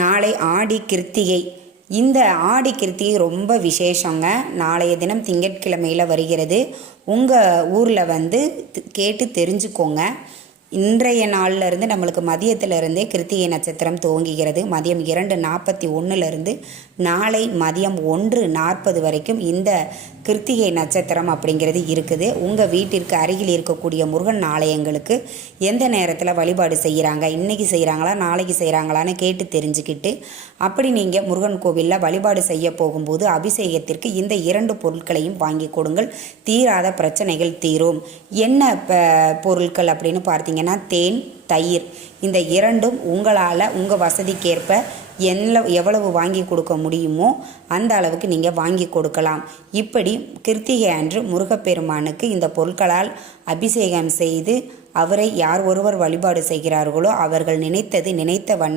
நாளை ஆடி கிருத்திகை. இந்த ஆடி கிருத்திகை ரொம்ப விசேஷங்க. நாளைய தினம் திங்கட்கிழமையில் வருகிறது. உங்கள் ஊரில் கேட்டு தெரிஞ்சுக்கோங்க. இன்றைய நாளிலிருந்து நம்மளுக்கு மதியத்திலிருந்தே கிருத்திகை நட்சத்திரம் துவங்குகிறது. மதியம் 2:41 நாளை மதியம் 1:40 வரைக்கும் இந்த கிருத்திகை நட்சத்திரம் அப்படிங்கிறது இருக்குது. உங்கள் வீட்டிற்கு அருகில் இருக்கக்கூடிய முருகன் ஆலயங்களுக்கு எந்த நேரத்தில் வழிபாடு செய்கிறாங்க, இன்றைக்கி செய்கிறாங்களா நாளைக்கு செய்கிறாங்களான்னு கேட்டு தெரிஞ்சுக்கிட்டு அப்படி நீங்கள் முருகன் கோவிலில் வழிபாடு செய்ய போகும்போது அபிஷேகத்திற்கு இந்த 2 பொருட்களையும் வாங்கி கொடுங்கள். தீராத பிரச்சனைகள் தீரும். என்ன பொருட்கள் அப்படின்னு பார்த்தீங்கன்னா தேன், தயிர். இந்த 2ம் உங்களால் உங்கள் வசதிக்கேற்ப எவ்வளவு வாங்கி கொடுக்க முடியுமோ அந்த அளவுக்கு நீங்கள் வாங்கி கொடுக்கலாம். இப்படி கிருத்திகை அன்று முருகப்பெருமானுக்கு இந்த பொருட்களால் அபிஷேகம் செய்து அவரை யார் ஒருவர் வழிபாடு செய்கிறார்களோ அவர்கள் நினைத்த வண்ண